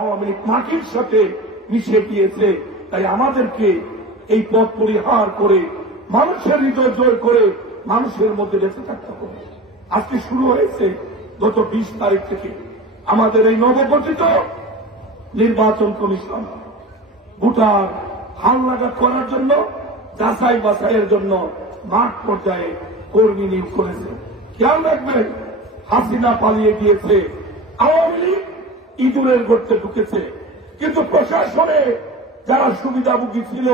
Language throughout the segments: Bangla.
আওয়ামী লীগ মাটির সাথে মিশে গিয়েছে। তাই আমাদেরকে এই পথ পরিহার করে মানুষের হৃদয় জয় করে মানুষের মধ্যে বেঁচে থাকতে হবে। আজকে শুরু হয়েছে গত 20 তারিখ থেকে আমাদের এই নবগঠিত নির্বাচন কমিশন ভোটার হালনাগাদ করার জন্য, যাচাই বাছাইয়ের জন্য মাঠ পর্যায়ে কর্মী নিয়োগ করেছে। খেয়াল রাখবেন, হাসিনা পালিয়ে গিয়েছে, আওয়ামী লীগ ইঁদুরের গর্তে ঢুকেছে, কিন্তু প্রশাসনে যারা সুবিধাভোগী ছিল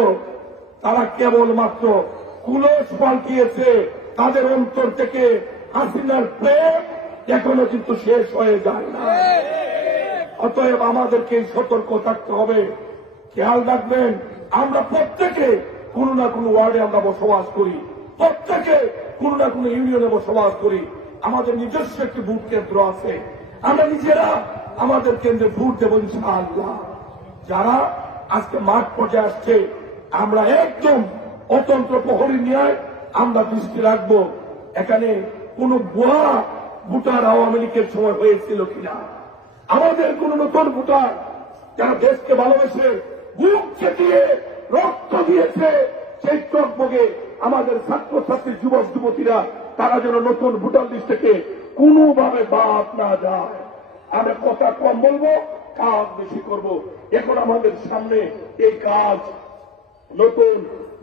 তারা কেবলমাত্র কুলস পাল্টিয়েছে। তাদের অন্তর থেকে হাসিনার প্রেম এখনো কিন্তু শেষ হয়ে যায় না। অতএব আমাদেরকে সতর্ক থাকতে হবে। খেয়াল রাখবেন, আমরা প্রত্যেকে কোন না কোন ওয়ার্ডে আমরা বসবাস করি, প্রত্যেকে কোন না কোন ইউনিয়নে বসবাস করি। আমাদের নিজস্ব একটি ভোট কেন্দ্র আছে, আমরা নিজেরা আমাদের কেন্দ্রে ভোট দেব ইনশাআল্লাহ। যারা আজকে মাঠ পর্যায়ে আসছে, আমরা একদম অতন্ত্র প্রহরী নিয়ে আমরা দৃষ্টি রাখবো এখানে কোন ভুয়া ভোটার আওয়ামী লীগের সময় হয়েছিল কিনা। আমাদের কোন নতুন ভোটার যারা দেশকে ভালোবেসে বুক চেটিয়ে রক্ত দিয়েছে, সেই টকবগে আমাদের ছাত্রছাত্রী যুবক যুবতীরা তারা যেন নতুন ভোটার লিস্ট থেকে কোনোভাবে বাদ না যায়। আমরা কথা কম বলবো, কাজ বেশি করব। এখন আমাদের সামনে এই কাজ নতুন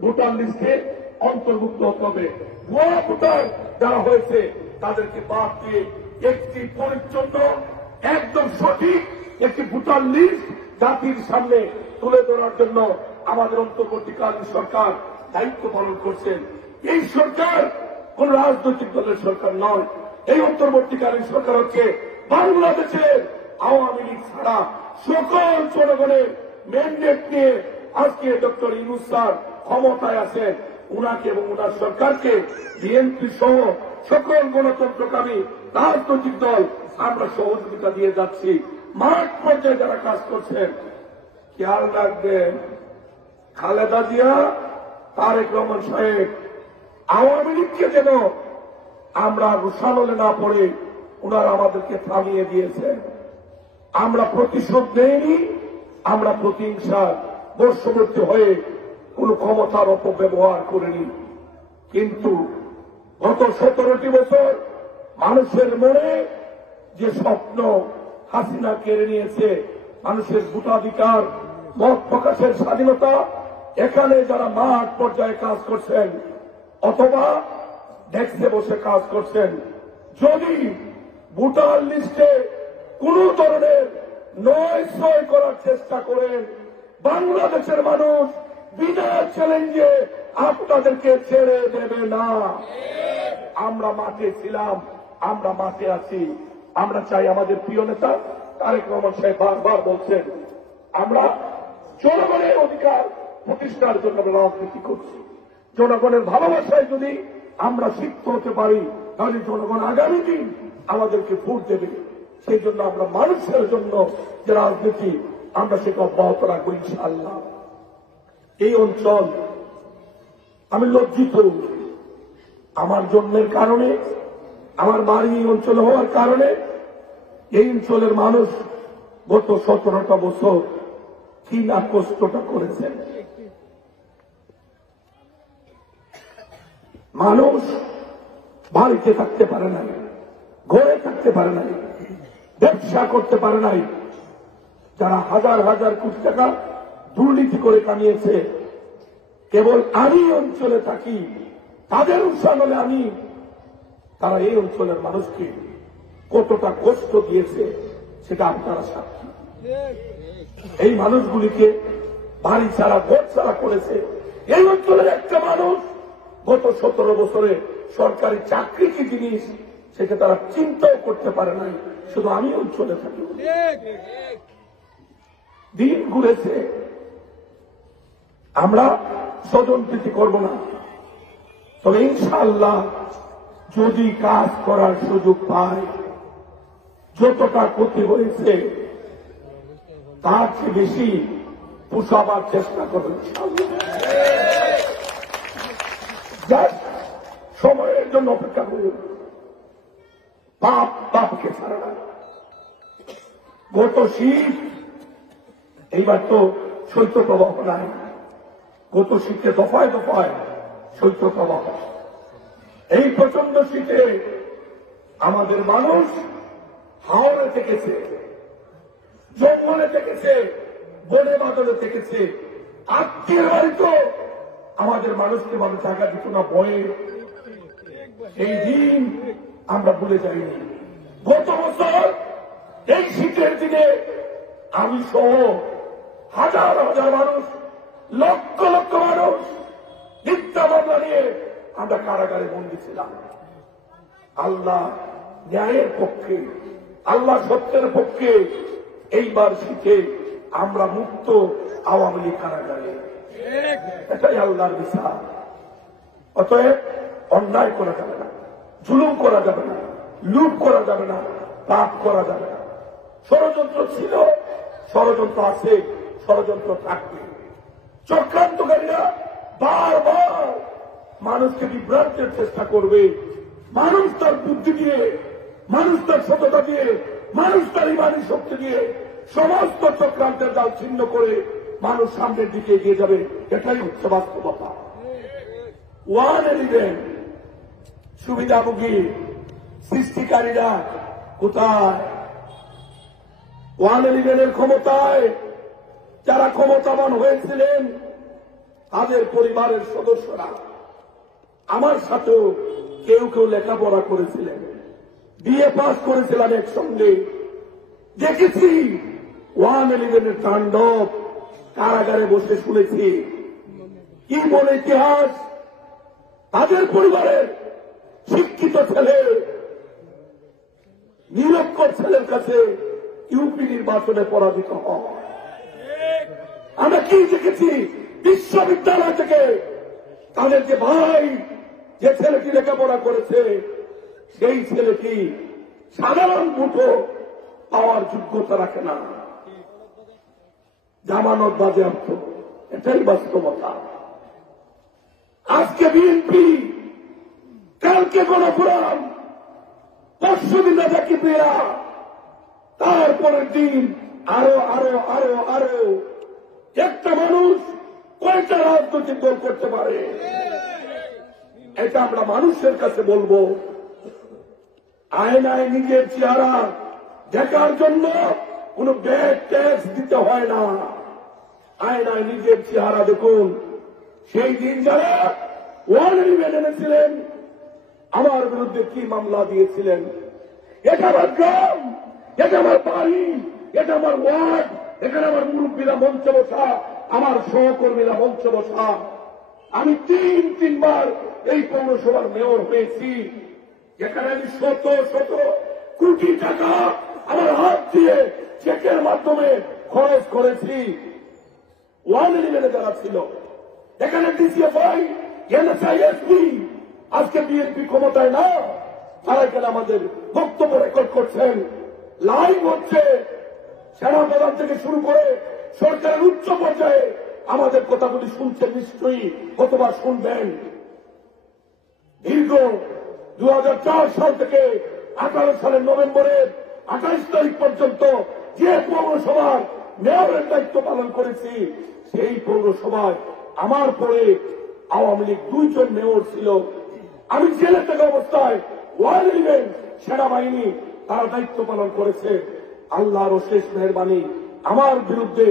ভোটার লিস্টে অন্তর্ভুক্ত হতে হবে। ভুয়া ভোটার যারা হয়েছে তাদেরকে বাদ দিয়ে একটি পরিচ্ছন্ন একদম সঠিক একটি ভোটার লিস্ট জাতির সামনে তুলে ধরার জন্য আমাদের অন্তর্বর্তীকালীন সরকার দায়িত্ব পালন করছেন। এই সরকার কোন রাজনৈতিক দলের সরকার নয়, এই অন্তর্বর্তীকালীন সরকার হচ্ছে বাংলাদেশের আওয়ামী লীগ ছাড়া সকল জনগণের ম্যান্ডেট নিয়ে আজকে ডক্টর ইউনূস স্যার ক্ষমতায় আছেন। উনাকে এবং উনার সরকারকে বিএনপি সহ সকল গণতন্ত্রকামী রাজনৈতিক দল আমরা সহযোগিতা দিয়ে যাচ্ছি। মাঠ পর্যায়ে যারা কাজ করছেন, খেয়াল রাখবেন, খালেদা জিয়া, তারেক রহমান সাহেব আওয়ামী লীগকে যেন আমরা রুষানলে না পড়ে ওনারা আমাদেরকে থামিয়ে দিয়েছেন। আমরা প্রতিশোধ নেইনি, আমরা প্রতিহিংসার বর্ষবর্তী হয়ে কোন ক্ষমতার অপব্যবহার করিনি। কিন্তু গত 17টি বছর মানুষের মনে যে স্বপ্ন হাসিনা কেড়ে নিয়েছে, মানুষের ভোটাধিকার, মত প্রকাশের স্বাধীনতা, এখানে যারা মাঠ পর্যায়ে কাজ করছেন অথবা ডেস্কে বসে কাজ করছেন, যদি ভোটার লিস্টে কোন ধরনের নয় ছয় করার চেষ্টা করেন, বাংলাদেশের মানুষ বিনা চ্যালেঞ্জে আপনাদেরকে ছেড়ে দেবে না। আমরা মাঠে ছিলাম, আমরা মাঠে আছি। আমরা চাই আমাদের প্রিয় নেতা তারেক রহমান সাহেব বারবার বলছেন, আমরা জনগণের অধিকার প্রতিষ্ঠার জন্য রাজনীতি করছি। জনগণের ভালোবাসায় যদি আমরা সিদ্ধ হতে পারি, তাহলে জনগণ আগামী দিন আমাদেরকে ভোট দেবে। সেই জন্য আমরা মানুষের জন্য যে রাজনীতি, আমরা সেটা অব্যাহত রাখবো ইনশাআল্লাহ। এই অঞ্চল আমি লজ্জিত, আমার জন্মের কারণে, আমার বাড়ি এই অঞ্চলে হওয়ার কারণে এই অঞ্চলের মানুষ গত 17টা বছর কি না কষ্টটা করেছেন। মানুষ বাড়িতে থাকতে পারে নাই, ঘরে থাকতে পারে নাই, ব্যবসা করতে পারে নাই। যারা হাজার হাজার কোটি টাকা দুর্নীতি করে কামিয়েছে, কেবল আমি অঞ্চলে থাকি, তাদের উৎসাহলে আমি, তারা এই অঞ্চলের মানুষকে কতটা কষ্ট দিয়েছে সেটা আপনারা সাক্ষী। এই মানুষগুলিকে বাড়ি ছাড়া ঘর ছাড়া করেছে। এই অঞ্চলের একটা মানুষ গত 17 বছরে সরকারি চাকরি কি জিনিস সেটা তারা চিন্তাও করতে পারে নাই, শুধু আমি অঞ্চলে থাকি। দিন ঘুরেছে, আমরা স্বজনপ্রীতি করব না, তবে ইনশাআল্লাহ যদি কাজ করার সুযোগ পায়, যতটা ক্ষতি হয়েছে তার চেয়ে বেশি পোষাবার চেষ্টা করবেন সময়ের জন্য অপেক্ষা করি। পাপ পাপকে ছাড়া না। গত শীত এইবার তো শৈত্যপ্রবাহ নাই, গত শীতে দফায় দফায় শৈত্যপ্রবাহ। এই প্রচন্ড শীতে আমাদের মানুষ হাওড়ে থেকেছে, জঙ্গলে থেকেছে, বনে বাদলে থেকেছে, আত্মীয় বাড়ি তো আমাদের মানুষকে মানুষ জায়গা দিত না ভয়ে। এই দিন আমরা ভুলে যাইনি। গত বছর এই শীতের দিনে আমি সহ হাজার হাজার মানুষ, লক্ষ লক্ষ মানুষ মিথ্যা মামলা নিয়ে আমরা কারাগারে বন্দী ছিলাম। আল্লাহ ন্যায়ের পক্ষে, আল্লাহ সত্যের পক্ষে এইবার শীতে আমরা মুক্ত আওয়ামী লীগ কারাগারে। এটাই আল্লাহর বিচার। অতএব অন্যায় করা যাবে না, জুলুম করা যাবে না, লুট করা যাবে না, পাপ করা যাবে না। ষড়যন্ত্র ছিল, ষড়যন্ত্র আছে, ষড়যন্ত্র থাকবে। চক্রান্তকারীরা বারবার মানুষকে বিভ্রান্তের চেষ্টা করবে। মানুষ তার বুদ্ধি দিয়ে, মানুষ তার সততা দিয়ে, মানুষ তার ইমানি শক্তি দিয়ে সমস্ত চক্রান্তের জাল ছিন্ন করে মানুষ সামনের দিকে এগিয়ে যাবে। এটাই হচ্ছে বাস্তবতা। 111 সুবিধাভোগী সৃষ্টিকারীরা কোথায়? 111 ক্ষমতায় যারা ক্ষমতাবান হয়েছিলেন তাদের পরিবারের সদস্যরা, আমার সাথেও কেউ কেউ লেখাপড়া করেছিলেন, বিএ পাস করেছিলাম একসঙ্গে। দেখেছি 111 তাণ্ডব, কারাগারে বসে শুনেছি। কি বলে ইতিহাস? তাদের পরিবারের শিক্ষিত ছেলে নিরক্ষর ছেলের কাছে ইউপি নির্বাচনে পরাজিত হয়। আমরা কি দেখেছি? বিশ্ববিদ্যালয় থেকে তাদের যে ভাই, যে ছেলেটি লেখাপড়া করেছে, সেই ছেলেটি সাধারণ ভোটও পাওয়ার যোগ্যতা রাখে না, জামানত বাজেয়াপ্ত। এটাই বাস্তবতা। আজকে বিএনপি, কালকে গণফোরাম, পরশুদিন রাজাকি প্রিয়া, তারপরের দিন আরো আরো আরো আরো। একটা মানুষ কয়টা রাজনৈতিক দল করতে পারে? এটা আমরা মানুষের কাছে বলবো। আয়নায় নিজের চেহারা দেখার জন্য কোন ব্যাড ট্যাক্স দিতে হয় না। আয়নায় নিজের চেহারা দেখুন। সেই দিন যারা 111 এনেছিলেন, আমার বিরুদ্ধে কি মামলা দিয়েছিলেন? এটা আমার গ্রাম, এটা আমার বাড়ি, এটা আমার ওয়ার্ড, এখানে আমার মুরব্বীরা মঞ্চে বসা, আমার সহকর্মীরা মঞ্চে বসা। আমি তিনবার এই পৌরসভার মেয়র হয়েছি, যেখানে আমি শত শত কোটি টাকা আমার হাত দিয়ে চেকের মাধ্যমে খরচ করেছি। 111 যারা ছিল, এখানে ডিসিএফআই, এনএসআই, এসপি, আজকে বিএনপি ক্ষমতায় না, তারা এখানে আমাদের বক্তব্য রেকর্ড করছেন, লাইভ হচ্ছে। সেনাপ্রধান থেকে শুরু করে সরকারের উচ্চ পর্যায়ে আমাদের কথাগুলি শুনছেন, নিশ্চয়ই কতবার শুনবেন। দীর্ঘ 2004 সাল থেকে 18 সালের নভেম্বরের 28 তারিখ পর্যন্ত যে পৌরসভার মেয়রের দায়িত্ব পালন করেছি, সেই পৌরসভায় আমার পরে আওয়ামী লীগ 2 জন মেয়র ছিল। আমি জেলে থাকা অবস্থায় 111 সেনাবাহিনী তারা দায়িত্ব পালন করেছে। আল্লাহর অশেষ মেহেরবানি, আমার বিরুদ্ধে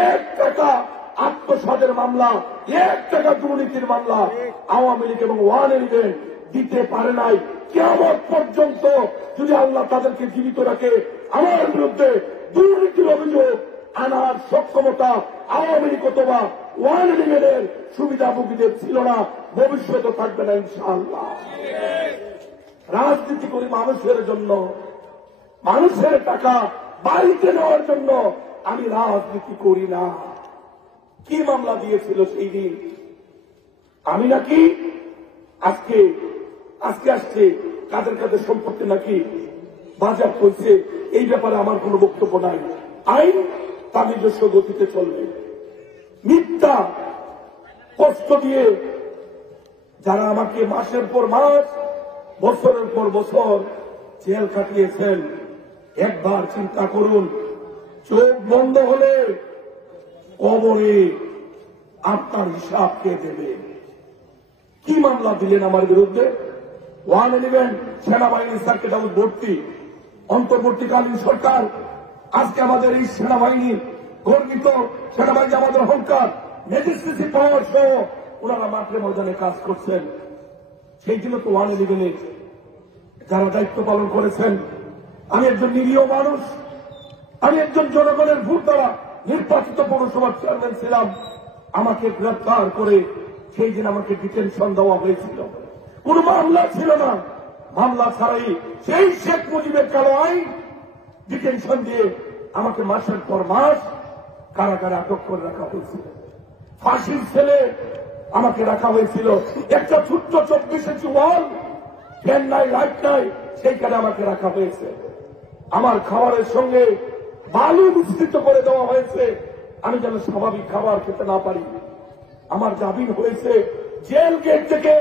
1 টাকা আত্মসাতের মামলা, 1 টাকা দুর্নীতির মামলা আওয়ামী লীগ এবং 111 দিতে পারে নাই। কিয়ামত পর্যন্ত যদি আল্লাহ তাদেরকে জীবিত রাখে, আমার বিরুদ্ধে দুর্নীতির অভিযোগ আনার সক্ষমতা আওয়ামী লীগ অথবা 111 সুবিধাভোগীদের ছিল না, ভবিষ্যতে থাকবে না ইনশাআল্লাহ। রাজনীতি করি মানুষের জন্য, মানুষের টাকা বাড়িতে নেওয়ার জন্য আমি রাজনীতি করি না। কি মামলা দিয়েছিল সেই দিন? আমি নাকি আজকে আসছে কাদের কাদের সম্পত্তি নাকি বাজেয়াপ্ত হয়েছে, এই ব্যাপারে আমার কোনো বক্তব্য নাই। আইন তার নিজস্ব গতিতে চলবে। মিথ্যা কষ্ট দিয়ে যারা আমাকে মাসের পর মাস, বছরের পর বছর জেল কাটিয়েছেন, একবার চিন্তা করুন, চোখ বন্ধ হলে কবরে আপনার হিসাব কে দেবে? কি মামলা দিলেন আমার বিরুদ্ধে? 111 সেনাবাহিনী সার্কিট হাউস ভর্তি, অন্তর্বর্তীকালীন সরকার আজকে আমাদের এই সেনাবাহিনী গর্বিত সেনাবাহিনী আমাদের অহংকার, ম্যাজিস্ট্রেসি পাওয়ার সহ ওনারা মাঠে ময়দানে কাজ করছেন। সেই জন্য তো 111 যারা দায়িত্ব পালন করেছেন। আমি একজন নিরীহ মানুষ, আমি একজন জনগণের ভোট দ্বারা নির্বাচিত পৌরসভার চেয়ারম্যান ছিলাম। আমাকে গ্রেফতার করে সেই দিন আমাকে ডিটেনশন দেওয়া হয়েছিল। কোন মামলা ছিল না, মামলা ছাড়াই সেই শেখ মুজিবের কালো আইন ডিটেনশন দিয়ে আমাকে মাসের পর মাস কারাগারে আটক করে রাখা হয়েছিল। ফাঁসির ছেলে আমাকে রাখা হয়েছিল। একটা ছোট্ট 24 ইঞ্চি ওয়াল, ফ্যান নাই, লাইট নাই, সেইখানে আমাকে রাখা হয়েছে। আমার খাবারের সঙ্গে বালু মিশ্রিত করে দেওয়া হয়েছে, আমি যেন স্বাভাবিক খাবার খেতে না পারি। আমার জামিন হয়েছে জেল গেট থেকে,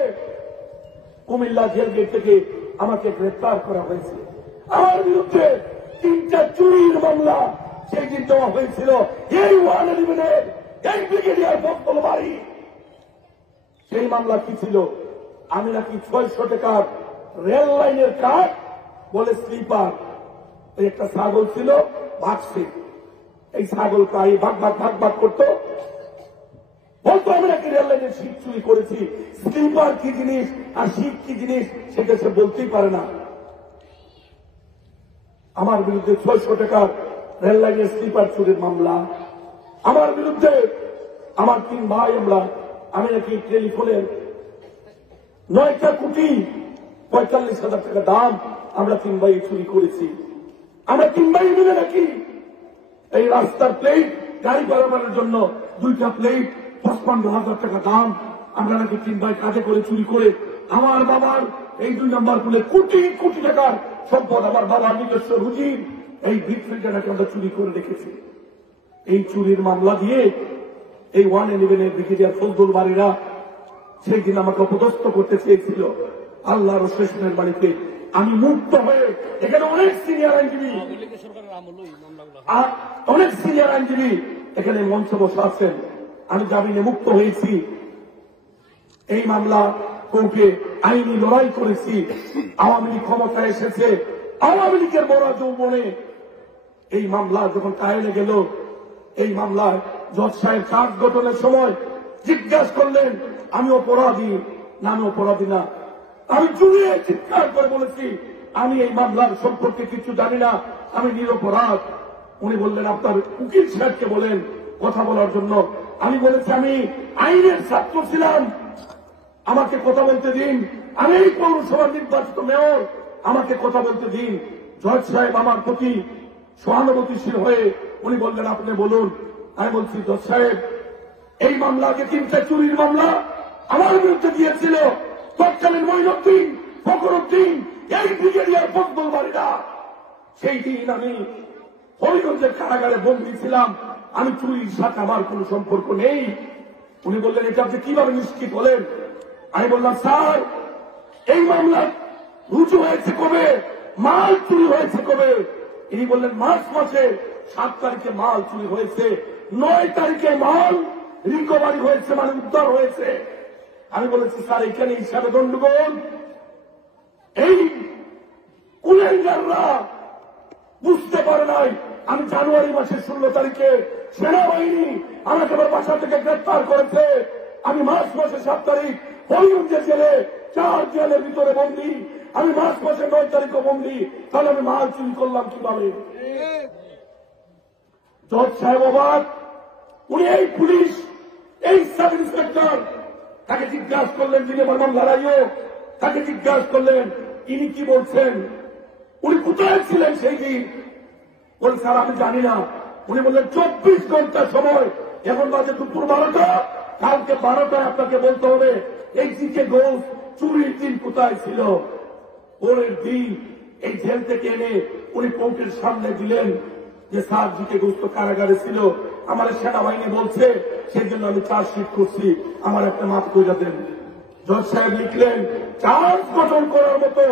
কুমিল্লা জেল গেট থেকে আমাকে গ্রেফতার করা হয়েছে। আমার বিরুদ্ধে 3টা চুরির মামলা সেই দিন দেওয়া হয়েছিল। এই 111 এই ব্রিগেডিয়ার বক্তব্য বাড়ি, সেই মামলা কি ছিল? আমি নাকি 600 টাকার রেল লাইনের কাঠ বলে স্লিপার, একটা ছাগল ছিল বাক্সে, এই ছাগলকে আমি ভাগ ভাগ ভাগ ভাগ করতো, বলতো আমি নাকি রেল লাইনের শীত চুরি করেছি। স্লিপার কি জিনিস আর শীত কি জিনিস সেটা সে বলতেই পারে না। আমার বিরুদ্ধে 600 টাকার রেল লাইনের স্লিপার চুরির মামলা। আমার বিরুদ্ধে আমার 3 ভাই আমি নাকি টেলিফোনের 9 কোটি 45,000 টাকা দাম আমরা 3 ভাই চুরি করেছি। আমরা 3 ভাই মিলে নাকি এই রাস্তার প্লেট গাড়ি বাড়ানোর জন্য 2টা প্লেট 55,000 টাকা দাম আমরা নাকি 3 ভাই কাজে করে চুরি করে আমার বাবার এই 2 নম্বর খুলে কোটি কোটি টাকার সম্পদ, আমার বাবার নিজস্ব রুজির এই ভিত্তিটা নাকি আমরা চুরি করে রেখেছি। এই চুরির মামলা দিয়ে এই 111 ব্রিগেডিয়ার ফজলুল বাড়িরা সেই দিন আমাকে অপদস্থ করতে চেয়েছিল। আল্লাহর শেষমের বাড়িতে আমি মুক্ত হয়ে, এখানে অনেক সিনিয়র আইনজীবী এখানে মঞ্চে বসে আছেন, আমি জামিনে মুক্ত হয়েছি। এই মামলা কোর্টে আইনি লড়াই করেছি। আওয়ামী লীগ ক্ষমতায় এসেছে, আওয়ামী লীগের বড় যৌবনে এই মামলা যখন কায়েমে গেল, এই মামলায় জজ সাহেব চার্জ গঠনের সময় জিজ্ঞাসা করলেন আমি অপরাধী না, আমি অপরাধী না। আমি জুড়ে চিৎকার করে বলেছি আমি এই মামলার সম্পর্কে কিছু জানি না, আমি নিরপরাধ। উনি বললেন আপনার উকিল সাহেবকে বলেন কথা বলার জন্য। আমি বলেছি আমি আইনের ছাত্র ছিলাম, আমাকে কথা বলতে দিন, আমি এই পৌরসভার নির্বাচিত মেয়র, আমাকে কথা বলতে দিন। জজ সাহেব আমার প্রতি সহানুভূতিশীল হয়ে উনি বললেন আপনি বলুন। আমি বলছি জজ সাহেব এই মামলা আগে 3টা চুরির মামলা আমার বিরুদ্ধে দিয়েছিল তৎকালীন মঈনুদ্দিন, ফখরুদ্দিন, এই ব্রিগেডিয়ার ফজলুল বাড়িরা। সেই দিন আমি হবিগঞ্জের কারাগারে বন্দী ছিলাম, আমি চুরির সাথে আমার কোন সম্পর্ক নেই। উনি বললেন এটা আপনি কিভাবে নিশ্চিত হলেন? আমি বললাম স্যার এই মামলা রুজু হয়েছে কবে, মাল চুরি হয়েছে কবে? ইনি বললেন মার্চ মাসে 7 তারিখে মাল চুরি হয়েছে, 9 তারিখে মাল রিকভারি হয়েছে, মানে উদ্ধার হয়েছে। আমি বলেছি স্যার এখানে হিসাবে গন্ডগোল, এই কুলেঙ্গাররা বুঝতে পারে নাই আমি জানুয়ারি মাসের 16 তারিখে সেনাবাহিনী আমাকে আমার বাসা থেকে গ্রেফতার করেছে। আমি মার্চ মাসের 7 তারিখ হবিগঞ্জের জেলে 4 জেলের ভিতরে বন্দী, আমি মার্চ মাসের 9 তারিখও বন্দী। তাহলে আমি মাল চুরি করলাম কিভাবে? জজ সাহেব অবাক। উনি এই পুলিশ, এই সাব ইন্সপেক্টর, তাকে জিজ্ঞাসা করলেন যিনি আমার মামলা লড়াইও, তাকে জিজ্ঞাসা করলেন ইনি কি বলছেন, উনি কোথায় ছিলেন সেই দিন? বলে স্যার আমি জানি না। উনি বললেন 24 ঘন্টা সময়, এখন বাজে দুপুর 12টা, কালকে 12টায় আপনাকে বলতে হবে এই জিকে ঘোষ চুরির দিন কোথায় ছিল। পরের দিন এই জেল থেকে এনে উনি কোর্টের সামনে দিলেন যে স্যার জিকে ঘোষ তো কারাগারে ছিল, আমার সেনাবাহিনী বলছে সেই জন্য আমি চার্জশিট করছি, আমার একটা মাফ করে দেন। জজ সাহেব লিখলেন চার্জ গঠন করার মতো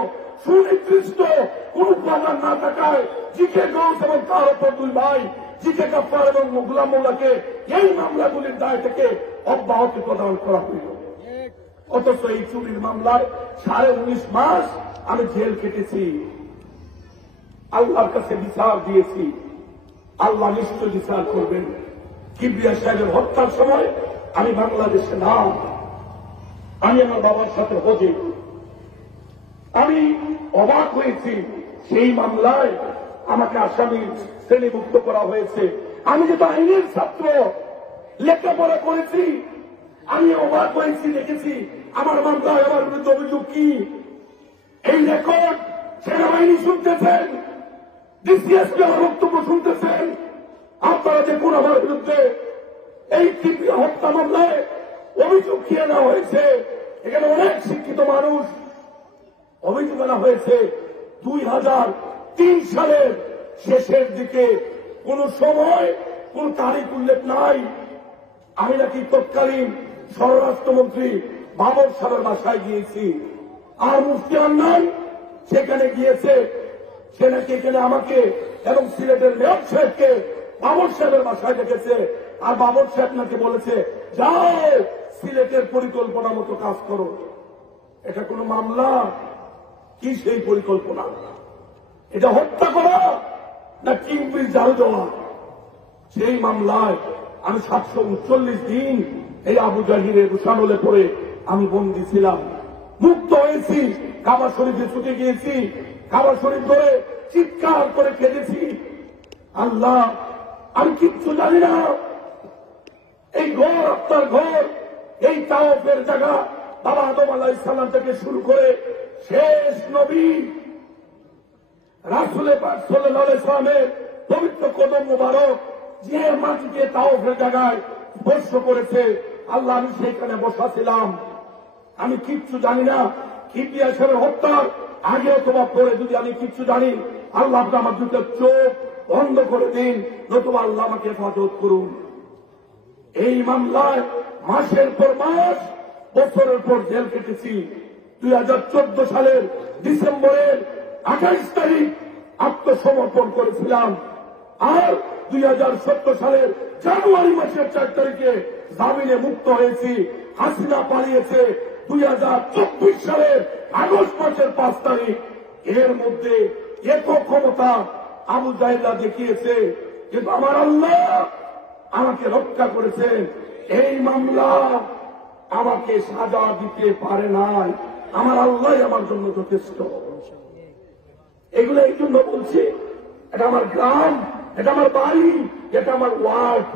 সুনির্দিষ্ট কোন প্রমাণ না থাকায় জিকে ঘোষ এবং তার উপর 2 ভাই জিকে গাফফার এবং গোলাম মোল্লাকে এই মামলাগুলির দায় থেকে অব্যাহতি প্রদান করা হইল। অথচ এই চুরির মামলায় 19.5 মাস আমি জেল কেটেছি, আল্লাহর কাছে বিচার দিয়েছি। আল্লাহ নিশ্চয় বিচার করবেন। কিবরিয়া সাহেবের হত্যার সময় আমি বাংলাদেশে না, আমি আমার বাবার সাথে হজে। আমি অবাক হয়েছি, সেই মামলায় আমাকে আসামি শ্রেণীভুক্ত করা হয়েছে। আমি যেহেতু আইনের ছাত্র, লেখাপড়া করেছি, আমি অবাক হয়েছি, দেখেছি আমার মামলায় আমার বিরুদ্ধে অভিযোগ কি। এই রেকর্ড সেনাবাহিনী শুনতেছেন, ডিসিএসপি আমার বক্তব্য শুনতেছেন। আপনারা দেখুন আমার বিরুদ্ধে এই কিবরিয়া হত্যা মামলায় অভিযোগ কি আনা হয়েছে। এখানে অনেক শিক্ষিত মানুষ, অভিযোগ আনা হয়েছে 2003 সালের শেষের দিকে, কোন সময় কোন তারিখ উল্লেখ নাই। আমি নাকি তৎকালীন স্বরাষ্ট্রমন্ত্রী বাবর সাহেবের বাসায় গিয়েছি, আর মুফতি আন্নান সেখানে গিয়েছে। সে নাকি এখানে আমাকে এবং সিলেটের মেয়র সাহেবকে বাবর সাহেবের বাসায় ডেকেছে, আর বাবর সাহেব নাকি বলেছে যাও সিলেটের পরিকল্পনা মতো কাজ করো। এটা কোন মামলা কি? সেই পরিকল্পনা এটা হত্যা করা না কিংবির জাল দেওয়া? সেই মামলায় আমি 739 দিন এই আবু জাহিরের রুশানলে পড়ে আমি বন্দী ছিলাম। মুক্ত হয়েছি, কাবা শরীফে ছুটে গিয়েছি, কাবা শরীফ ধরে চিৎকার করে কেঁদেছি, আল্লাহ আমি কিচ্ছু জানি না। এই ঘর আপনার ঘর, এই তাওয়াফের জায়গা, বাবা আদম আলাইহিস সালাম থেকে শুরু করে শেষ নবী রাসূল পাক সাল্লাল্লাহু আলাইহি ওয়াসাল্লামের পবিত্র কদম মোবারক যে মাটিতে তাওয়াফের জায়গায় স্পর্শ করেছে, আল্লাহ আমি সেইখানে বসা ছিলাম। আমি কিচ্ছু জানি না। কিবরিয়া সাহেবের হত্যার আগে অথবা পরে যদি আমি কিচ্ছু জানি, আল্লাহ আমার দুটো চোখ বন্ধ করে দিন, নতুবা আল্লাহ আমাকে হেফাজত করুন। এই মামলায় মাসের পর মাস, বছরের পর জেল কেটেছি। 2014 সালের ডিসেম্বরের 28 তারিখ আত্মসমর্পণ করেছিলাম, আর 2017 সালের জানুয়ারি মাসের 4 তারিখে জামিনে মুক্ত হয়েছি। হাসিনা পালিয়েছে 2024 সালের আগস্ট মাসের 5 তারিখ। এর মধ্যে এত ক্ষমতা আবু জাহিল্লা দেখিয়েছে, কিন্তু আমার আল্লাহ আমাকে রক্ষা করেছেন। এই মামলা আমাকে সাজা দিতে পারে নাই, আমার আল্লাহ আমার জন্য যথেষ্ট। এগুলো এই জন্য বলছি, এটা আমার গ্রাম, এটা আমার বাড়ি, এটা আমার ওয়ার্ড।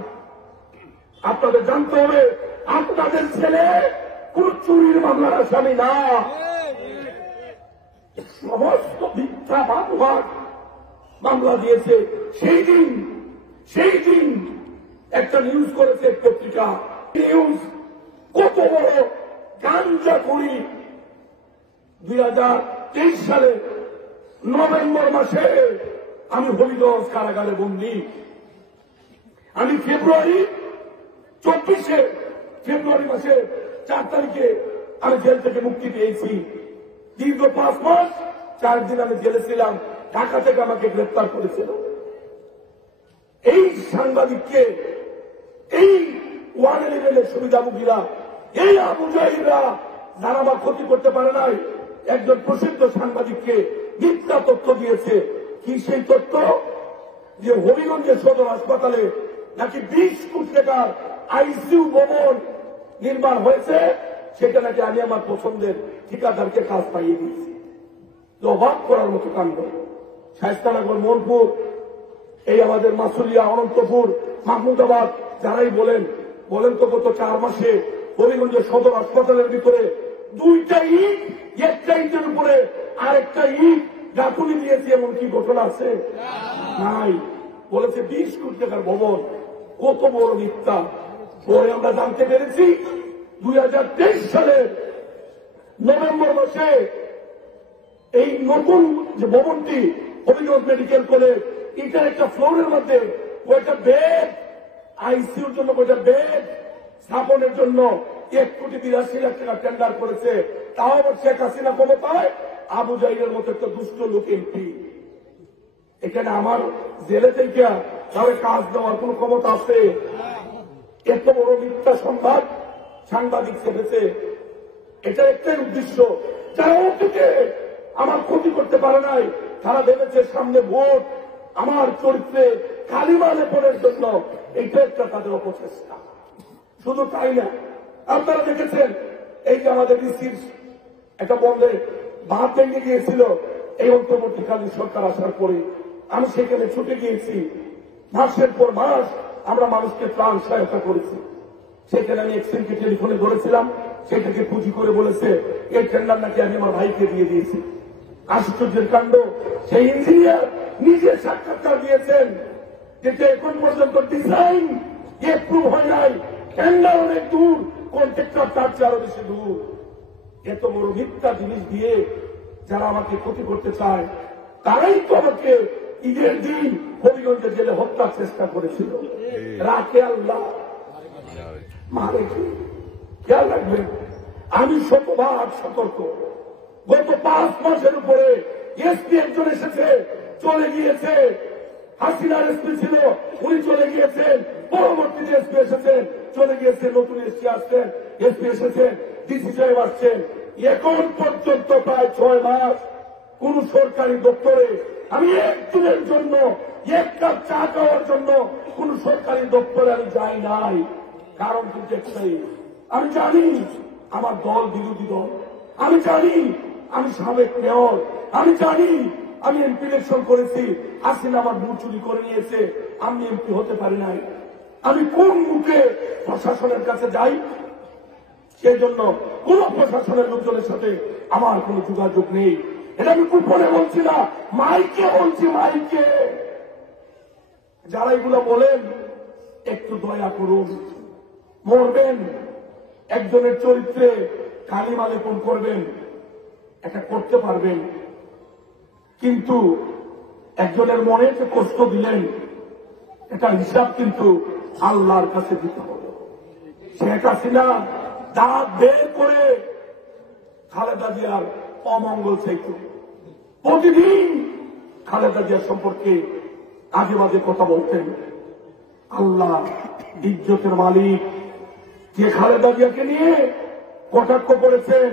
আপনাদের জানতে হবে, আপনাদের ছেলে কোন চুরির মামলার আসামি না। সমস্ত মিথ্যা বানোয়াট মামলা দিয়েছে। সেই দিন একটা নিউজ করেছে পত্রিকা, নিউজ কত বড় গাঞ্জা করি। 2023 সালে নভেম্বর মাসে আমি হবিগঞ্জ কারাগারে বন্দী। আমি ফেব্রুয়ারি মাসে 4 তারিখে আমি জেল থেকে মুক্তি পেয়েছি। দীর্ঘ 5 মাস 4 দিন আমি জেলে ছিলাম। ঢাকা থেকে আমাকে গ্রেপ্তার করেছিল। এই সাংবাদিককে, এই 111 সুবিধাভোগীরা, এই আবু জাহিলরা যারা আমার ক্ষতি করতে পারে নাই, একজন প্রসিদ্ধ সাংবাদিককে মিথ্যা তথ্য দিয়েছে। কি সেই তথ্য? যে হবিগঞ্জের সদর হাসপাতালে নাকি 20 কোটি টাকার আইসিইউ ভবন নির্মাণ হয়েছে, সেটা নাকি আমি আমার পছন্দের ঠিকাদারকে কাজ পাইয়ে দিয়েছি। অবাক করার মতো কাণ্ড। শায়েস্তানগর, মোহনপুর, এই আমাদের মাসুলিয়া, অনন্তপুর, মাহমুদাবাদ, যারাই বলেন তো গত 4 মাসে হবিগঞ্জের সদর হাসপাতালের ভিতরে 2টা ইট, একটা ইটের উপরে আরেকটা ইট গাঁথুনি দিয়েছি, এমন কি ঘটনা আছে? নাই। বলেছে 20 কোটি টাকার ভবন। কত বড় মিথ্যা। পরে আমরা জানতে পেরেছি 2023 সালের নভেম্বর মাসে এই নতুন যে ভবনটি হবিগঞ্জ মেডিকেল কলেজ, এটার একটা ফ্লোরের মধ্যে কয়েকটা বেড, আইসিইউর জন্য কয়েকটা বেড স্থাপনের জন্য 1,82,00,000 টাকা টেন্ডার করেছে। তাও আবার শেখ হাসিনা ক্ষমতায়, আবু জাহিলের মতো একটা দুষ্ট লোক এমপি। এখানে আমার জেলে থেকে তাহলে কাজ দেওয়ার কোন ক্ষমতা আছে? এত বড় মিথ্যা সংবাদ সাংবাদিক ছেড়েছে। এটা একটাই উদ্দেশ্য, যারা অতীতে আমার ক্ষতি করতে পারে নাই, তারা ভেবেছে সামনে ভোট আমার চরিত্রে কালিমা লেপনের জন্য। এইটা একটা তাদের অপচেষ্টা। শুধু তাই না, আপনারা দেখেছেন এই যে আমাদের ডিসির একটা বন্ধে বাঁধ ভেঙে গিয়েছিল এই অন্তর্বর্তীকালীন সরকার আসার পরে, আমি সেখানে ছুটে গিয়েছি। মাসের পর মাস আমরা মানুষকে ত্রাণ সহায়তা করেছি। সেখানে আমি এক্সচেঞ্জকে টেলিফোনে ধরেছিলাম, সেটাকে পুঁজি করে বলেছে এই টেন্ডার নাকি আমি আমার ভাইকে দিয়ে দিয়েছি। আশ্চর্যের কাণ্ড, সেই ইঞ্জিনিয়ার নিজে সাক্ষাৎকার দিয়েছেন যেটা এখন পর্যন্ত ডিজাইন এপ্রুভ হয় নাই, টেন্ডার অনেক দূর, কন্ট্রাক্টর তার চেয়ে আরো বেশি দূর। এত বড় মিথ্যা জিনিস দিয়ে যারা আমাকে ক্ষতি করতে চায়, তারাই তো আমাকে ঈদের দিন হবিগঞ্জে জেলে হত্যার চেষ্টা করেছিল। রাখে আল্লাহ, মারে কি, খেয়াল রাখবেন। আমি শতভাগ সতর্ক। গত 5 মাসের উপরে এসপি একজন এসেছে, চলে গিয়েছে। হাসিনার এসপি ছিল, উনি চলে গিয়েছেন। পরবর্তীতে এসপি এসেছেন, চলে গিয়েছেন। নতুন এসপি আসছেন, এসপি এসেছেন, ডিসি সাহেব আসছেন। এখন পর্যন্ত প্রায় 6 মাস কোন সরকারি দপ্তরে আমি একদিনের জন্য, এক কাপ চা খাওয়ার জন্য কোন সরকারি দপ্তরে আমি যাই নাই। কারণ কিন্তু একটাই, আমি জানি আমার দল বিরোধী দল, আমি জানি আমি সাবেক মেয়র, আমি জানি আমি এমপি ইলেকশন করেছি, হাসিনা আমার ভোট চুরি করে নিয়েছে, আমি এমপি হতে পারি নাই। আমি কোন মুখে প্রশাসনের কাছে যাই? সেই জন্য কোন প্রশাসনের লোকজনের সাথে আমার কোন যোগাযোগ নেই। এটা আমি গোপনে বলছি না, মাইকে বলছি, মাইকে। যারা এগুলো বলেন একটু দয়া করুন। মরবেন, একজনের চরিত্রে কালিমা লেপন করবেন, এটা করতে পারবেন, কিন্তু একজনের মনে যে কষ্ট দিলেন, এটা হিসাব কিন্তু আল্লাহর কাছে দিতে হবে। শেখ হাসিনা দাঁত বের করে খালেদা জিয়ার অমঙ্গল চাইত। প্রতিদিন খালেদা জিয়া সম্পর্কে আজে বাজে কথা বলতেন। আল্লাহ ইজ্জতের মালিক, যে খালেদা জিয়াকে নিয়ে কটাক্ষ করেছেন,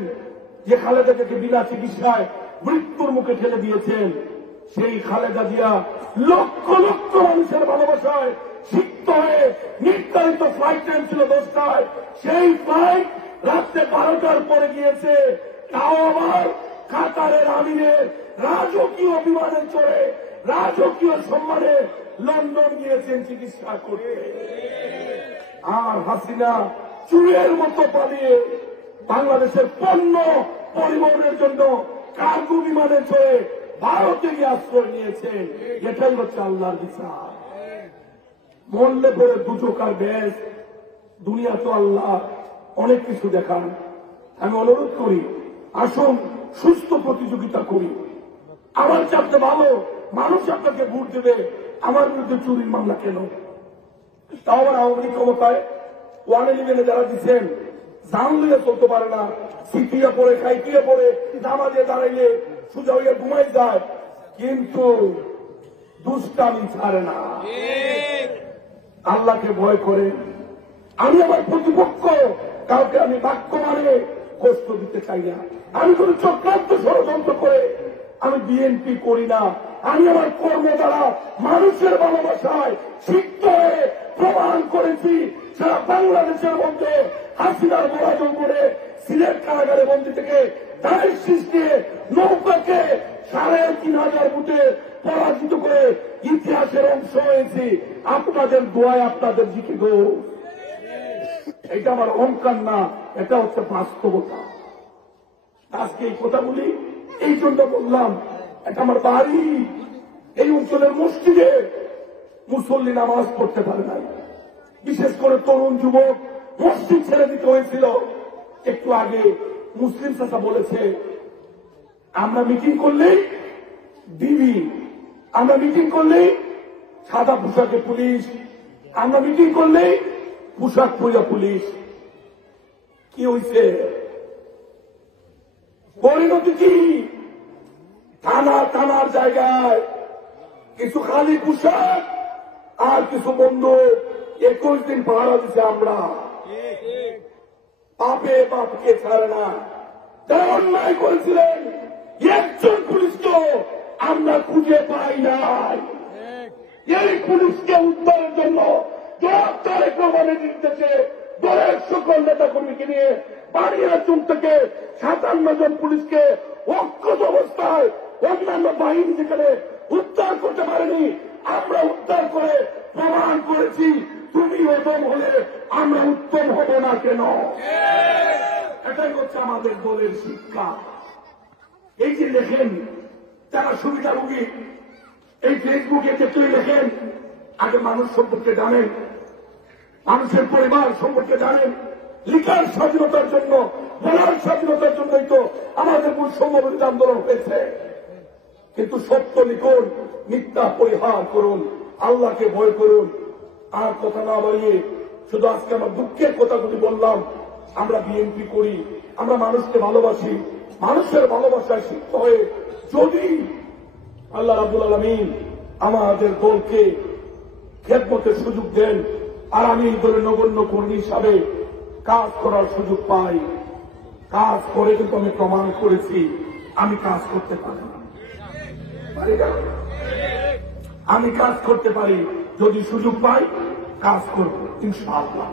যে খালেদা জিয়াকে বিনা চিকিৎসায় মৃত্যুর মুখে ঠেলে দিয়েছেন, সেই খালেদা জিয়া লক্ষ লক্ষ মানুষের ভালোবাসায় সিক্ত হয়ে নির্ধারিত ফ্লাইট টাইম ছিল 10টায়, সেই ফ্লাইট রাত্রে 12টার পরে গিয়েছে। তাও আবার কাতারের আমিরের রাজকীয় বিমানে চড়ে, রাজকীয় সম্মানে লন্ডন গিয়েছেন চিকিৎসা করতে। আর হাসিনা চুরের মতো পালিয়ে বাংলাদেশের পণ্য পরিবহনের জন্য কার্গো বিমানে চড়ে ভারতে গিয়ে আশ্রয় নিয়েছেন। এটাই হচ্ছে আল্লাহর বিচার। মরলে পরে দুচোকার বেশ, দুনিয়া তো আল্লাহ অনেক কিছু দেখান। আমি অনুরোধ করি, আসুন সুস্থ প্রতিযোগিতা করি। আমার চাপতে ভালো মানুষ আপনাকে ভোট দেবে, আমার বিরুদ্ধে চুরির মামলা কেন? তাও আবার আওয়ামী লীগ ক্ষমতায় 111 যারা দিচ্ছেন, জানলে চলতে পারে না, সিটিয়া পড়ে, খাইটিয়া পড়ে, নামাজে দাঁড়াইলে সোজা হইয়া ঘুমাই যায়, কিন্তু দুষ্টামি ছাড়ে না। আল্লাহকে ভয় করে। আমি আমার প্রতিপক্ষ কাউকে আমি বাক্য মানে কষ্ট দিতে চাই না। আমি কোন চক্রান্ত ষড়যন্ত্র করে আমি বিএনপি করি না। আমি আমার কর্ম দ্বারা মানুষের ভালোবাসায় সিক্ত হয়ে প্রমাণ করেছি। সারা বাংলাদেশের মধ্যে হাসিনার মোরাজল করে সিলেট কারাগারে বন্দী থেকে দায়ের সৃষ্টি নৌকাকে ৩,৫০০ ভোটে পরাজিত করে ইতিহাসের অংশ হয়েছি। আপনাদের দোয়ায়, আপনাদের জিকে গো। এটা আমার অহংকার না, এটা হচ্ছে বাস্তবতা। আজকে এই কথাগুলি এই জন্য বললাম, এটা আমার বাড়ি। এই অঞ্চলের মসজিদে মুসল্লি নামাজ পড়তে পারে নাই, বিশেষ করে তরুণ যুবক মসজিদ ছেড়ে দিতে হয়েছিল। একটু আগে মুসলিম চাচা বলেছে, আমরা মিটিং করলেই ডিবি, আমরা মিটিং করলেই সাদা পোশাকে পুলিশ, আমরা মিটিং করলেই পোশাক পরিয়া পুলিশ। কি হয়েছে? পরিণতি কি? থানার জায়গায় কিছু খালি পোশাক আর কিছু বন্দুক 21 দিন পাহারা দিচ্ছে আমরা। পাপে পাপকে ছাড়ে না। যারা অন্যায় করেছিলেন একজন পুলিশকে আমরা খুঁজে পাই নাই। এই পুলিশকে উদ্ধারের জন্য তারেক রহমানের নির্দেশে দলের সকল নেতা কর্মীকে নিয়ে বাড়িয়াচুর থেকে 57 জন পুলিশকে অক্ষত অবস্থায় অন্যান্য বাহিনী যেখানে উদ্ধার করতে পারেনি আমরা উদ্ধার করে প্রমাণ করেছি। তুমি উত্তম হলে আমরা উত্তম হব না কেন? এটাই হচ্ছে আমাদের দলের শিক্ষা। এই যে লেখেন যারা সুবিধাভোগী এই ফেসবুকে দেখলেই লেখেন আগে মানুষ সম্পর্কে জানেন, মানুষের পরিবার সম্পর্কে জানেন। লিখার স্বাধীনতার জন্য, বলার স্বাধীনতার জন্যই তো আমাদের বৈষম্য বিরোধী আন্দোলন হয়েছে। কিন্তু সত্য লিখুন, মিথ্যা পরিহার করুন, আল্লাহকে ভয় করুন। আর কথা না বাড়িয়ে শুধু আজকে আমার দুঃখের কথাগুলি বললাম। আমরা বিএনপি করি, আমরা মানুষকে ভালোবাসি, মানুষের ভালোবাসায় সিদ্ধ হয়ে যদি আল্লাহ রাব্বুল আলামিন আমাদের দলকে খেদমতের সুযোগ দেন আর আমি এই দলের নগণ্য কর্মী হিসাবে কাজ করার সুযোগ পাই, কাজ করে কিন্তু আমি প্রমাণ করেছি আমি কাজ করতে পারি না। আমি কাজ করতে পারি, যদি সুযোগ পাই কাজ করব ইনশাআল্লাহ।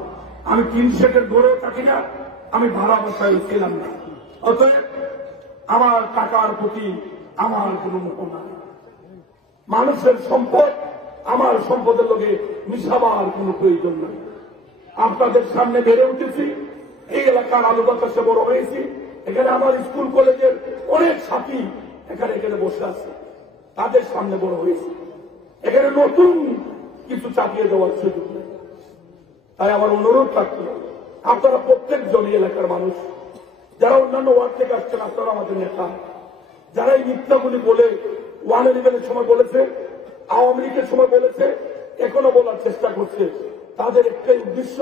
আমি 3 সেটের গড়েও থাকি না, আমি ভাড়া বাসায় ছিলাম না। অতএব আমার টাকার প্রতি আমার কোন মোহ নাই। মানুষের সম্পদ আমার সম্পদের লোকে মিশাবার কোন প্রয়োজন নাই। আপনাদের সামনে বেড়ে উঠেছি, এই এলাকার আলু বাতাসে বড় হয়েছি। এখানে আমার স্কুল কলেজের অনেক সাথী এখানে এখানে বসে আছে, তাদের সামনে বড় হয়েছি। এখানে নতুন কিছু চাপিয়ে দেওয়ার সুযোগ নেই। তাই আমার অনুরোধ থাকছিল, আপনারা প্রত্যেকজন এলাকার মানুষ, যারা অন্যান্য ওয়ার্ড থেকে আসছেন, আপনারা আমাদের নেতা, যারা এই মিথ্যাগুলি বলে 111-এর সময় বলেছে, আওয়ামী লীগের সময় বলেছে, এখনো বলার চেষ্টা করছে, তাদের একটাই উদ্দেশ্য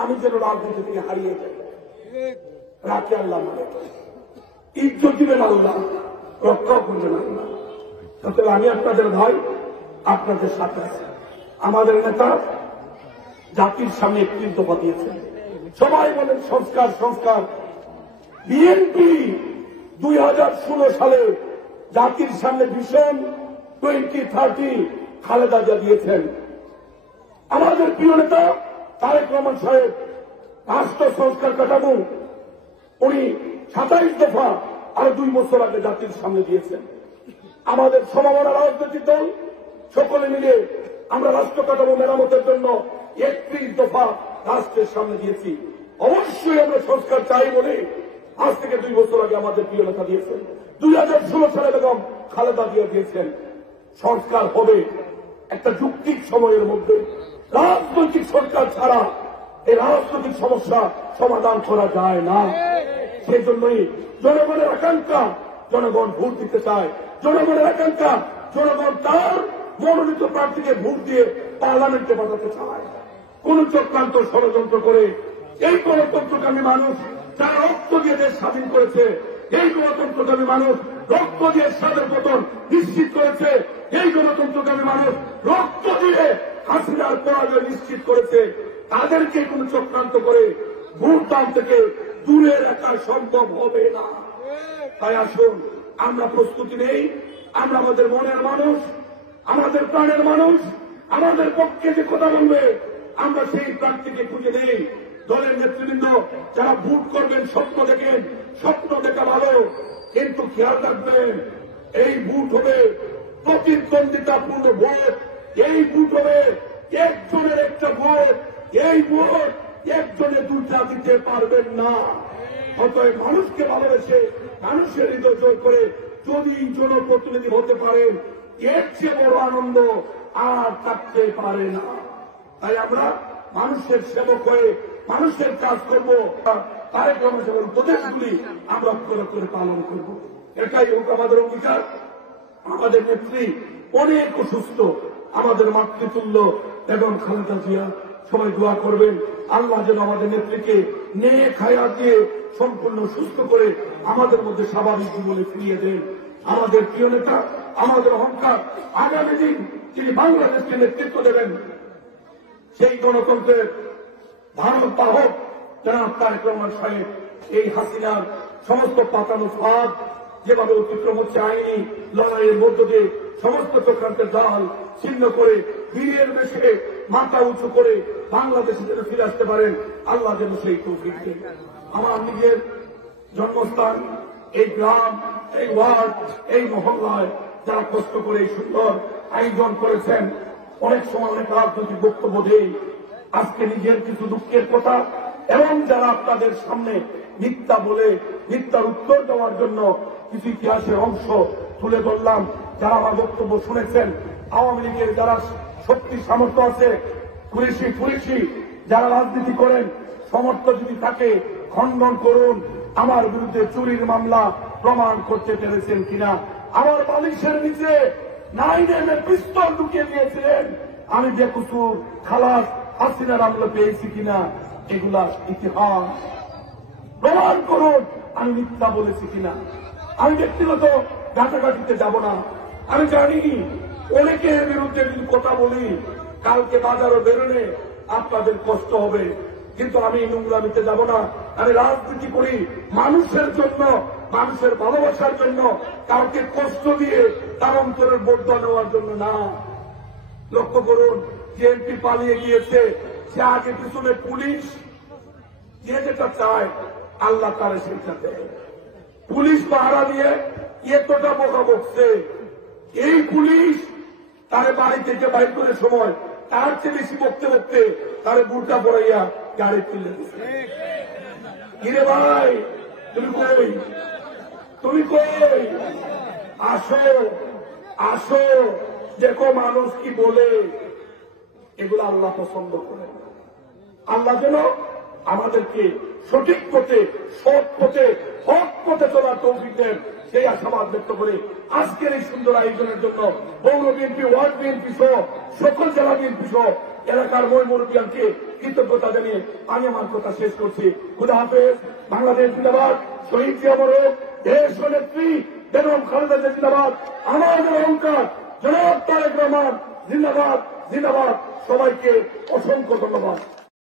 আমি যেন রাজনীতি থেকে হারিয়ে যাই। রাখে আল্লাহ মানে ইজ্জত দিবেন আল্লাহ, রক্ষাও করবেন আল্লাহ। তাহলে আমি আপনাদের ভাই, আপনাদের সাথে আছি। আমাদের নেতা জাতির সামনে 31 দফা দিয়েছেন। সবাই বলেন সংস্কার সংস্কার। বিএনপি 2016 সালে জাতির সামনে ভিশন 2030 খালেদা জিয়া দিয়েছেন। আমাদের প্রিয় নেতা তারেক রহমান সাহেব রাষ্ট্র সংস্কার কাঠামো উনি 27 দফা আরো 2 বছর আগে জাতির সামনে দিয়েছেন। আমাদের সমমনা রাজনৈতিক দল সকলে মিলে আমরা রাষ্ট্র কাঠামো মেরামতের জন্য 31 দফা রাষ্ট্রের সামনে দিয়েছি। অবশ্যই আমরা সংস্কার চাই বলে আজ থেকে 2 বছর আগে আমাদের প্রিয় নেতা দিয়েছেন। 2016 সালে বেগম খালেদা জিয়া দিয়েছেন। সংস্কার হবে একটা যৌক্তিক সময়ের মধ্যে। রাজনৈতিক সরকার ছাড়া এই রাজনৈতিক সমস্যা সমাধান করা যায় না। সেই জন্যই জনগণের আকাঙ্ক্ষা, জনগণ ভোট দিতে চায়। জনগণের আকাঙ্ক্ষা, জনগণ তার মনোনীত প্রার্থীকে ভোট দিয়ে পার্লামেন্টে পাঠাতে চায়। কোন চক্রান্ত ষড়যন্ত্র করে এই গণতন্ত্রকামী মানুষ যারা রক্ত দিয়ে দেশ স্বাধীন করেছে, এই গণতন্ত্রকামী মানুষ রক্ত দিয়ে স্বাধীন পতন নিশ্চিত করেছে, এই গণতন্ত্রকামী মানুষ রক্ত দিয়ে হাসিনার পরাজয় নিশ্চিত করেছে, তাদেরকে কোন চক্রান্ত করে ভোট দান থেকে দূরে রাখা সম্ভব হবে না। তাই আসুন আমরা প্রস্তুতি নেই। আমরা আমাদের মনের মানুষ, আমাদের প্রাণের মানুষ, আমাদের পক্ষে যে কথা বলবে আমরা সেই প্রার্থীকে খুঁজে নেই। দলের নেতৃবৃন্দ যারা ভোট করবেন স্বপ্ন দেখেন, স্বপ্ন দেখা ভালো, কিন্তু খেয়াল রাখবেন এই ভোট হবে প্রতিদ্বন্দ্বিতাপূর্ণ ভোট। এই ভোট হবে একজনের একটা ভোট। এই ভোট একজনে 2টা দিতে পারবেন না। অতএব মানুষকে ভালোবেসে মানুষের হৃদয় জয় করে যদি জনপ্রতিনিধি হতে পারেন, এর চেয়ে বড় আনন্দ আর থাকতে পারে না। তাই আমরা মানুষের সেবক হয়ে মানুষের কাজ করব, তারেক রহমানের উপদেশগুলি আমরা অক্ষরে করে পালন করব। এটাই হোক আমাদের অঙ্গীকার। আমাদের নেত্রী অনেক অসুস্থ, আমাদের মাতৃতুল্য এবং খালেদা জিয়া, সবাই দোয়া করবেন আল্লাহ যেন আমাদের নেত্রীকে নেক হায়াত দিয়ে সম্পূর্ণ সুস্থ করে আমাদের মধ্যে স্বাভাবিক জীবনে ফিরিয়ে দেন। আমাদের প্রিয় নেতা, আমাদের অহংকার, আগামী দিন তিনি বাংলাদেশকে নেতৃত্ব দেবেন, সেই গণতন্ত্রের ধারণ বাহক জনাব তারেক রহমান সাহেব এই হাসিনার সমস্ত পাতানো ফাঁদ যেভাবে অতিক্রম হচ্ছে আইনি লড়াইয়ের মধ্য দিয়ে সমস্ত চক্রান্তের জাল ছিন্ন করে বীরের বেশে মাথা উঁচু করে বাংলাদেশে যেন ফিরে আসতে পারেন, আল্লাহ যেন সেই তৌফিক দেন। আমার নিজের জন্মস্থান, এই গ্রাম, এই ওয়ার্ড, এই মহল্লায় যারা কষ্ট করে এই সুন্দর আয়োজন করেছেন, অনেক সময় অনেক রাজনৈতিক বক্তব্য দেই, আজকে নিজের কিছু দুঃখের কথা এবং যারা আপনাদের সামনে মিথ্যা বলে মিথ্যার উত্তর দেওয়ার জন্য কিছু ইতিহাসের অংশ তুলে ধরলাম। যারা আমার বক্তব্য শুনেছেন, আওয়ামী লীগের যারা শক্তি সামর্থ্য আছে, পুলিশি যারা রাজনীতি করেন, সমর্থ যদি থাকে খণ্ডন করুন। আমার বিরুদ্ধে চুরির মামলা প্রমাণ করতে পেরেছেন কিনা? আমার বালিশের নিচে 9M পিস্তল ঢুকিয়ে দিয়েছিলেন, আমি বেকসুর খালাস হাসিনার আমলে পেয়েছি কিনা? এগুলা ইতিহাস প্রমাণ করুন আমি মিথ্যা বলেছি কিনা। আমি ব্যক্তিগত ঘাটাঘাটিতে যাব না। আমি জানি অনেকের বিরুদ্ধে যদি কথা বলি কালকে বাজারও বেরোলে আপনাদের কষ্ট হবে, কিন্তু আমি নোংরামিতে যাব না। আমি রাজনীতি করি মানুষের জন্য, মানুষের ভালোবাসার জন্য, কাউকে কষ্ট দিয়ে তার অন্তরের বদলা নেওয়ার জন্য না। লক্ষ্য করুন, বিএনপি পালিয়ে গিয়েছে, সে আগে পিছনে পুলিশ, যে যেটা চায় আল্লাহ তারে সেটা দেয়। পুলিশ পাহারা দিয়ে এতটা বোকা বকছে, এই পুলিশ তারে বাড়ি থেকে বাইর করে সময় তার চেয়ে বেশি বকতে বকতে তারে বুটটা পড়াইয়া গাড়ি তুলে দিচ্ছে। কিরে ভাই, তুমি কই? তুমি কই? আসো আসো, দেখো মানুষ কি বলে। এগুলো আল্লাহ পছন্দ করে। আল্লাহ যেন আমাদেরকে সঠিক পথে, সৎ পথে, হক পথে চলার তৌফিক দেন, সেই আশাবাদ ব্যক্ত করে আজকের এই সুন্দর আয়োজনের জন্য পৌর বিএনপি, ওয়ার্ড বিএনপি সহ সকল জেলা বিএনপি সহ এলাকার মুরব্বিয়ানকে কৃতজ্ঞতা জানিয়ে আমি আমার কথা শেষ করছি। খুদা হাফেজ। বাংলাদেশ জিন্দাবাদ। শহীদ জিয়া মরহুম, দেশ নেত্রী বেগম খালেদা জিয়া জিন্দাবাদ। আমাদের অহংকার জনাব তারেক রহমান জিন্দাবাদ, জিন্দাবাদ। সবাইকে অসংখ্য ধন্যবাদ।